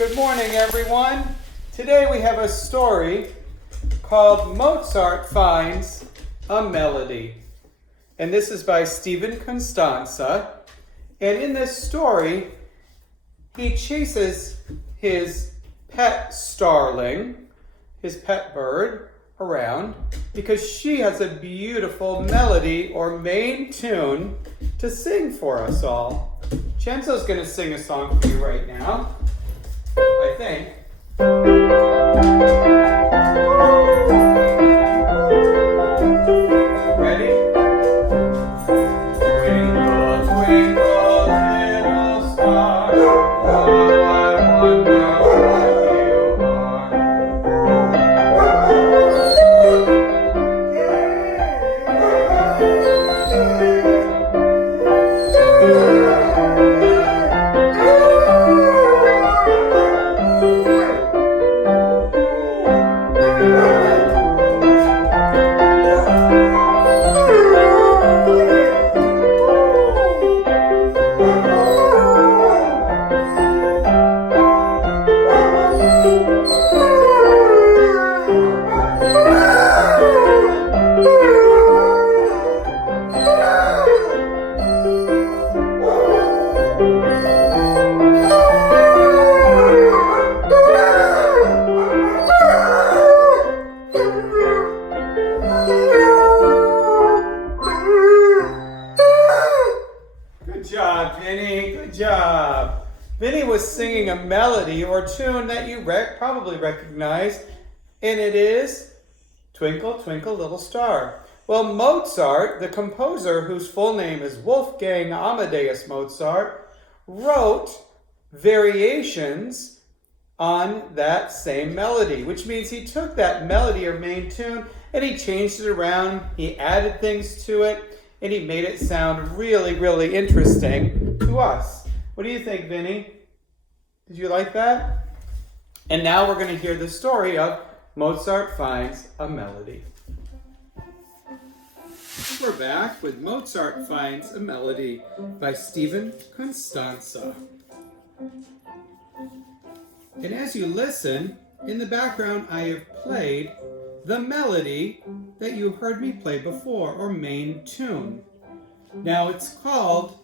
Good morning, everyone. Today we have a story called Mozart Finds a Melody. And this is by Stephen Constanza. And in this story, he chases his pet starling, his pet bird, around because she has a beautiful melody or main tune to sing for us all. Chenzo's going to sing a song for you right now, I think. Ready? Twinkle, twinkle, little star, how I wonder what you Good job, Vinny. Good job. Vinny was singing a melody or tune that you probably recognize, and it is Twinkle, Twinkle, Little Star. Well, Mozart, the composer whose full name is Wolfgang Amadeus Mozart, wrote variations on that same melody, which means he took that melody or main tune and he changed it around, he added things to it, and he made it sound really, really interesting to us. What do you think, Vinny? Did you like that? And now we're going to hear the story of Mozart Finds a Melody. We're back with Mozart Finds a Melody by Stephen Constanza. And as you listen, in the background I have played the melody that you heard me play before, or main tune. Now it's called,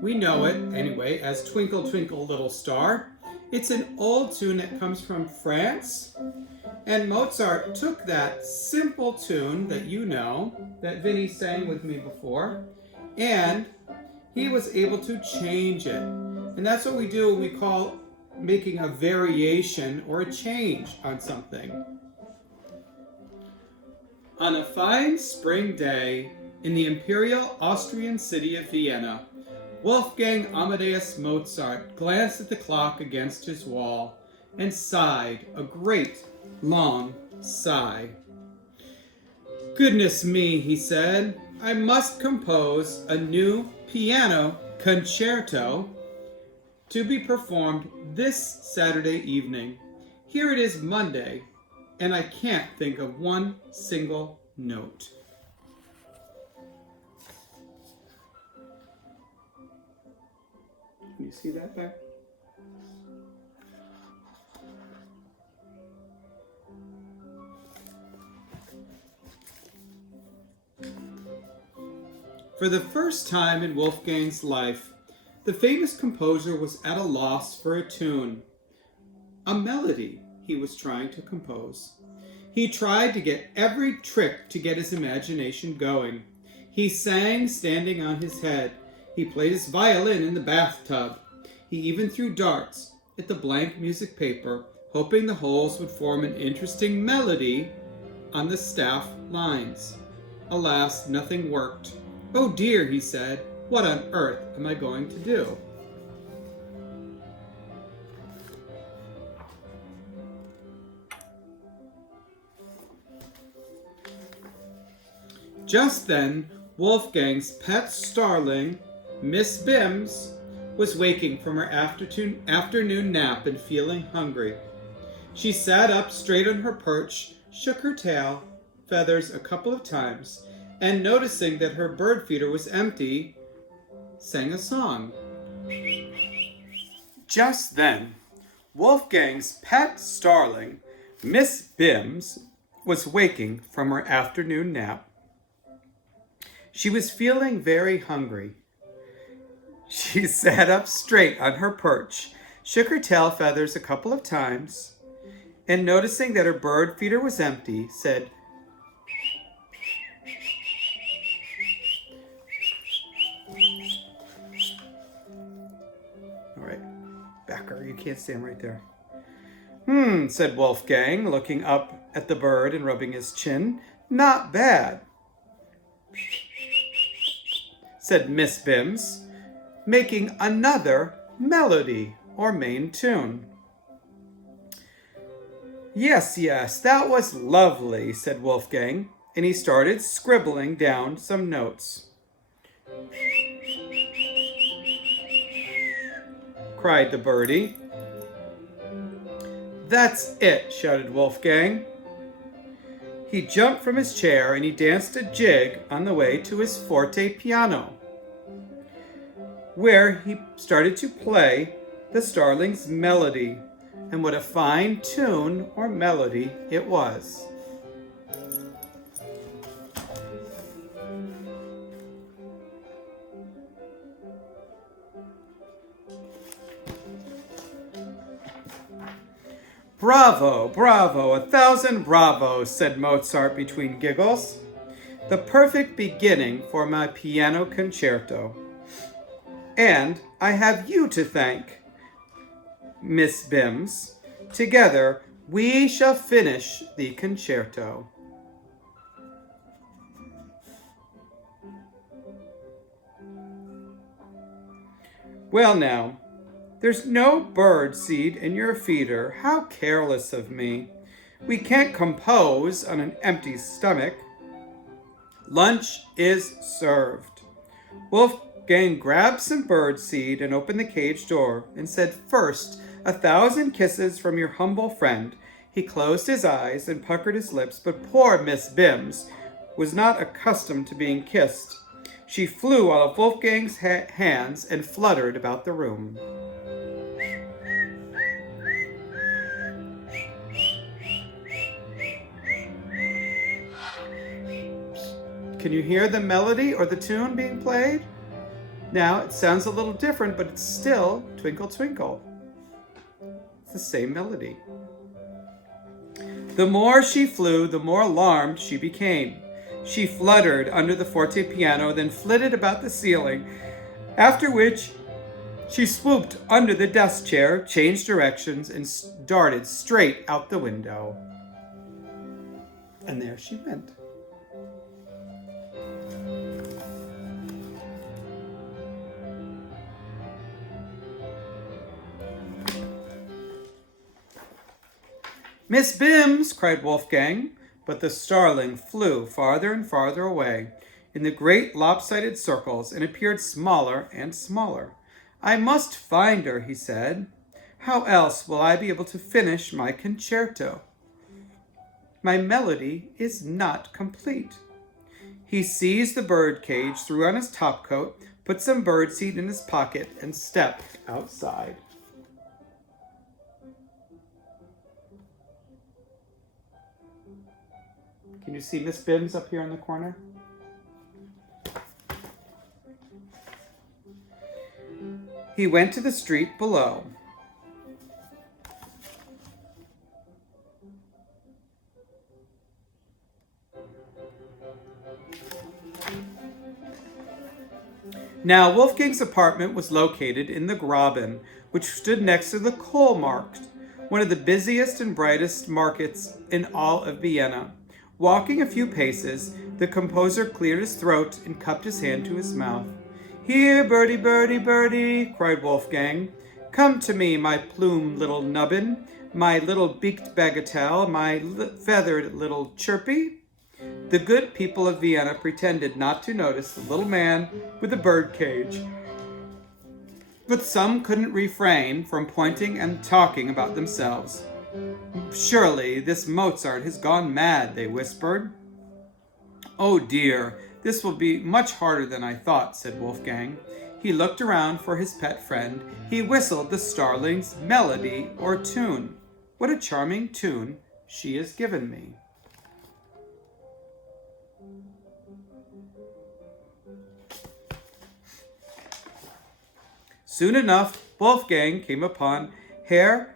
we know it anyway, as Twinkle Twinkle Little Star. It's an old tune that comes from France, and Mozart took that simple tune that you know, that Vinny sang with me before, and he was able to change it. And that's what we do, we call making a variation or a change on something. On a fine spring day in the imperial Austrian city of Vienna, Wolfgang Amadeus Mozart glanced at the clock against his wall and sighed a great, long sigh. "Goodness me," he said, "I must compose a new piano concerto to be performed this Saturday evening. Here it is Monday, and I can't think of one single note." Can you see that back? For the first time in Wolfgang's life, the famous composer was at a loss for a tune, a melody he was trying to compose. He tried to get every trick to get his imagination going. He sang standing on his head. He played his violin in the bathtub. He even threw darts at the blank music paper, hoping the holes would form an interesting melody on the staff lines. Alas, nothing worked. "Oh dear," he said, "what on earth am I going to do?" Just then, Wolfgang's pet starling, Miss Bims, was waking from her afternoon nap and feeling hungry. She sat up straight on her perch, shook her tail feathers a couple of times, and noticing that her bird feeder was empty, sang a song. Just then, Wolfgang's pet starling, Miss Bims, was waking from her afternoon nap. She was feeling very hungry. She sat up straight on her perch, shook her tail feathers a couple of times, and noticing that her bird feeder was empty, said, "All right, Becker, you can't stand right there." Said Wolfgang, looking up at the bird and rubbing his chin. "Not bad," said Miss Bims, making another melody or main tune. Yes, that was lovely," said Wolfgang, and he started scribbling down some notes. Cried the birdie. "That's it," shouted Wolfgang. He jumped from his chair and he danced a jig on the way to his forte piano, where he started to play the starling's melody. And what a fine tune or melody it was. "Bravo, bravo, 1,000 bravos," said Mozart between giggles. "The perfect beginning for my piano concerto. And I have you to thank, Miss Bims. Together, we shall finish the concerto." "Well now, there's no bird seed in your feeder. How careless of me. We can't compose on an empty stomach. Lunch is served." Wolfgang grabbed some bird seed and opened the cage door and said, "First, 1,000 kisses from your humble friend." He closed his eyes and puckered his lips, but poor Miss Bims was not accustomed to being kissed. She flew out of Wolfgang's hands and fluttered about the room. Can you hear the melody or the tune being played? Now, it sounds a little different, but it's still Twinkle Twinkle. It's the same melody. The more she flew, the more alarmed she became. She fluttered under the forte piano, then flitted about the ceiling, after which she swooped under the desk chair, changed directions, and darted straight out the window. And there she went. "Miss Bims!" cried Wolfgang, but the starling flew farther and farther away in the great lopsided circles and appeared smaller and smaller. "I must find her," he said. "How else will I be able to finish my concerto? My melody is not complete." He seized the bird cage, threw on his topcoat, put some birdseed in his pocket, and stepped outside. Can you see Miss Bims up here in the corner? He went to the street below. Now, Wolfgang's apartment was located in the Graben, which stood next to the Kohlmarkt, one of the busiest and brightest markets in all of Vienna. Walking a few paces, the composer cleared his throat and cupped his hand to his mouth. "Here, birdie, birdie, birdie," cried Wolfgang. "Come to me, my plumed little nubbin, my little beaked bagatelle, my feathered little chirpy." The good people of Vienna pretended not to notice the little man with the bird cage, but some couldn't refrain from pointing and talking about themselves. "Surely this Mozart has gone mad," they whispered. "Oh dear, this will be much harder than I thought," said Wolfgang. He looked around for his pet friend. He whistled the starling's melody or tune. What a charming tune she has given me. Soon enough, Wolfgang came upon Herr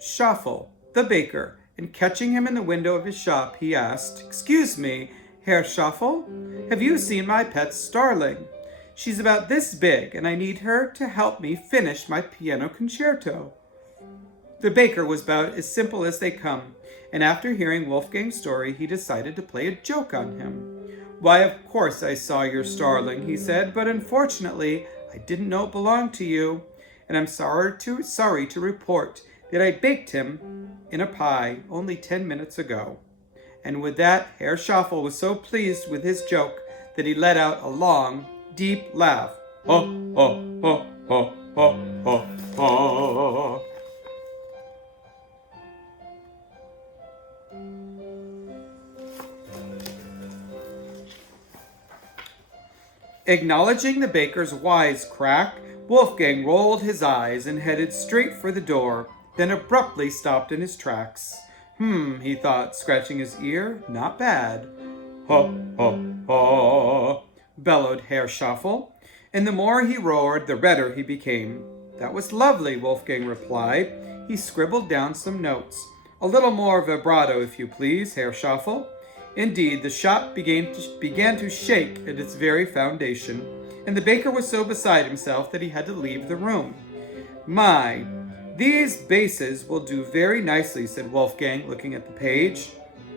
Schaffel, the baker, and catching him in the window of his shop, he asked, "Excuse me, Herr Schaffel, have you seen my pet starling? She's about this big, and I need her to help me finish my piano concerto." The baker was about as simple as they come, and after hearing Wolfgang's story, he decided to play a joke on him. "Why, of course I saw your starling," he said, "but unfortunately, I didn't know it belonged to you, and I'm sorry to report that I baked him in a pie only 10 minutes ago." And with that, Herr Schaffel was so pleased with his joke that he let out a long, deep laugh. Ho, ho, ho, ho, ho, ho, ho. Acknowledging the baker's wise crack, Wolfgang rolled his eyes and headed straight for the door, then abruptly stopped in his tracks. He thought, scratching his ear, not bad. "Ho, ho, ho," bellowed Herr Schaffel, and the more he roared, the redder he became. "That was lovely," Wolfgang replied. He scribbled down some notes. "A little more vibrato, if you please, Herr Schaffel." Indeed, the shop began to shake at its very foundation, and the baker was so beside himself that he had to leave the room. "My, these basses will do very nicely," said Wolfgang, looking at the page.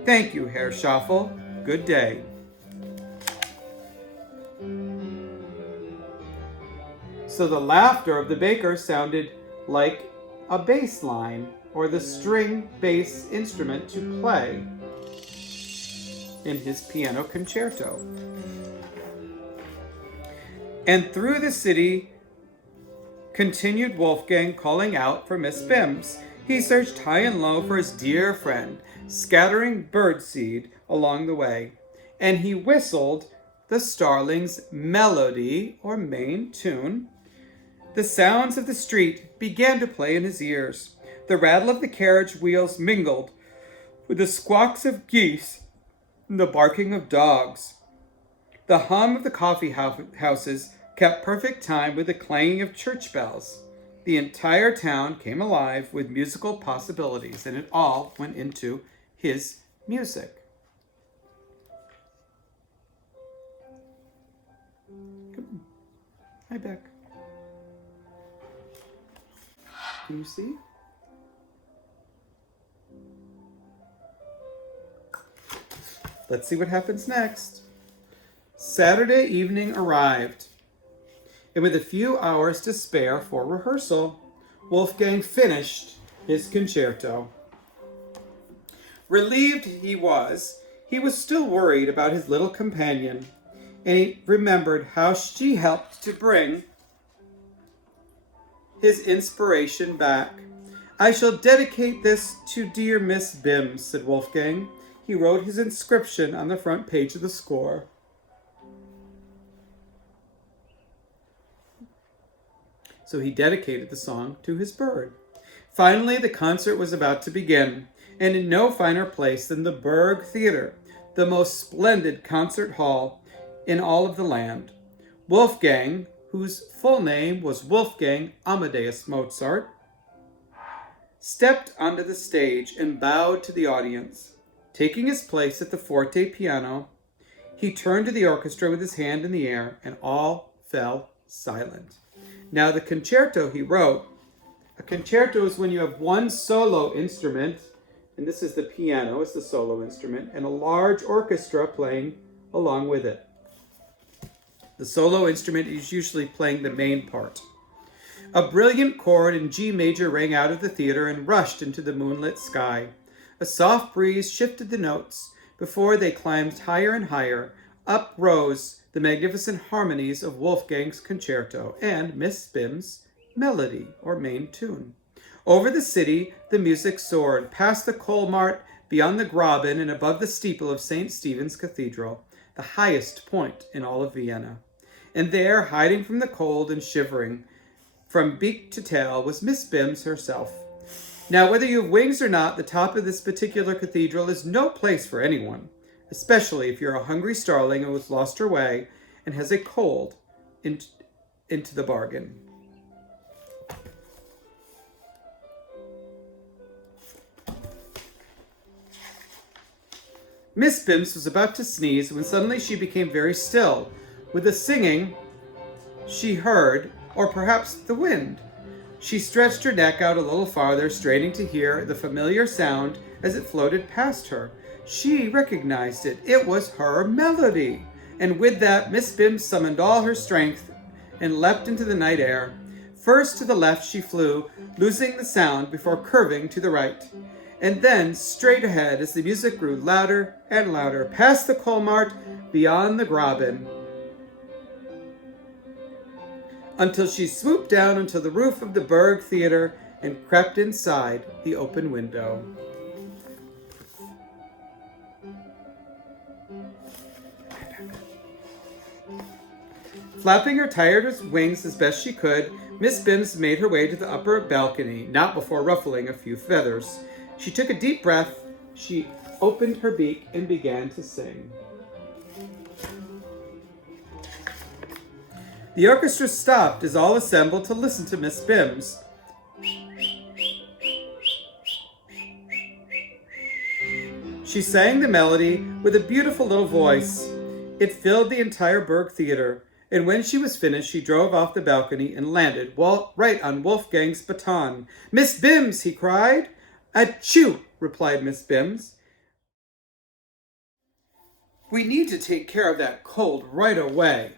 "Thank you, Herr Schaffel. Good day." So the laughter of the baker sounded like a bass line, or the string bass instrument to play in his piano concerto. And through the city continued Wolfgang, calling out for Miss Bims. He searched high and low for his dear friend, scattering birdseed along the way, and he whistled the starling's melody or main tune. The sounds of the street began to play in his ears. The rattle of the carriage wheels mingled with the squawks of geese and the barking of dogs. The hum of the coffee houses kept perfect time with the clanging of church bells. The entire town came alive with musical possibilities, and it all went into his music. Come on. Hi, Beck. Can you see? Let's see what happens next. Saturday evening arrived, and with a few hours to spare for rehearsal, Wolfgang finished his concerto. Relieved he was still worried about his little companion, and he remembered how she helped to bring his inspiration back. "I shall dedicate this to dear Miss Bims," said Wolfgang. He wrote his inscription on the front page of the score. So he dedicated the song to his bird. Finally, the concert was about to begin, and in no finer place than the Burg Theater, the most splendid concert hall in all of the land. Wolfgang, whose full name was Wolfgang Amadeus Mozart, stepped onto the stage and bowed to the audience. Taking his place at the forte piano, he turned to the orchestra with his hand in the air, and all fell silent. Now, the concerto he wrote, a concerto is when you have one solo instrument, and this is the piano, it's the solo instrument, and a large orchestra playing along with it. The solo instrument is usually playing the main part. A brilliant chord in G major rang out of the theater and rushed into the moonlit sky. A soft breeze shifted the notes. Before they climbed higher and higher, up rose the magnificent harmonies of Wolfgang's concerto and Miss Bims' melody or main tune. Over the city, the music soared, past the coal mart, beyond the Graben, and above the steeple of St. Stephen's Cathedral, the highest point in all of Vienna. And there, hiding from the cold and shivering from beak to tail, was Miss Bims herself. Now, whether you have wings or not, the top of this particular cathedral is no place for anyone, especially if you're a hungry starling who has lost her way and has a cold into the bargain. Miss Bims was about to sneeze when suddenly she became very still, with the singing she heard, or perhaps the wind. She stretched her neck out a little farther, straining to hear the familiar sound as it floated past her. She recognized it. It was her melody. And with that, Miss Bims summoned all her strength and leapt into the night air. First to the left she flew, losing the sound before curving to the right. And then straight ahead as the music grew louder and louder, past the coal mart, beyond the Graben, until she swooped down onto the roof of the Berg Theater and crept inside the open window. Flapping her tired wings as best she could, Miss Bims made her way to the upper balcony, not before ruffling a few feathers. She took a deep breath, she opened her beak and began to sing. The orchestra stopped as all assembled to listen to Miss Bims. She sang the melody with a beautiful little voice. It filled the entire Berg Theater, and when she was finished, she drove off the balcony and landed right on Wolfgang's baton. "Miss Bims!" he cried. "Achoo!" replied Miss Bims. "We need to take care of that cold right away,"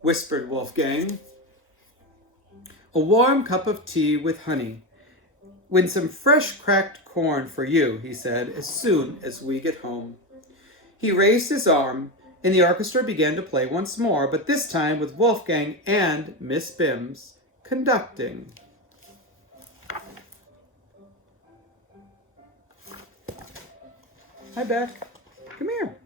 whispered Wolfgang. "A warm cup of tea with honey, with some fresh cracked corn for you," he said, "as soon as we get home." He raised his arm, and the orchestra began to play once more, but this time with Wolfgang and Miss Bims conducting. Hi, Beck. Come here.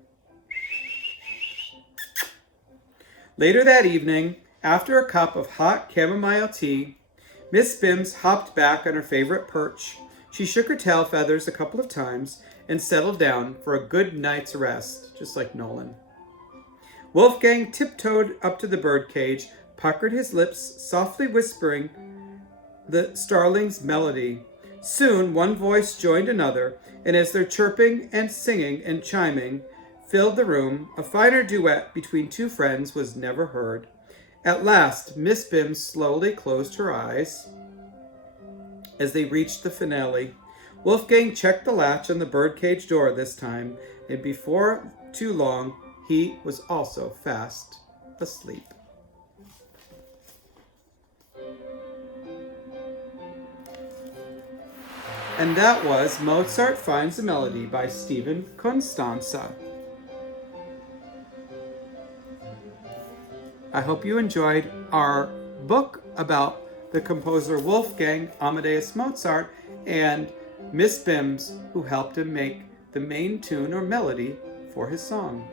Later that evening, after a cup of hot chamomile tea, Miss Bims hopped back on her favorite perch. She shook her tail feathers a couple of times and settled down for a good night's rest, just like Nolan. Wolfgang tiptoed up to the birdcage, puckered his lips, softly whispering the starling's melody. Soon one voice joined another, and as their chirping and singing and chiming filled the room, a finer duet between two friends was never heard. At last, Miss Bims slowly closed her eyes as they reached the finale. Wolfgang checked the latch on the birdcage door this time, and before too long, he was also fast asleep. And that was Mozart Finds a Melody by Stephen Constanza. I hope you enjoyed our book about the composer Wolfgang Amadeus Mozart and Miss Bims, who helped him make the main tune or melody for his song.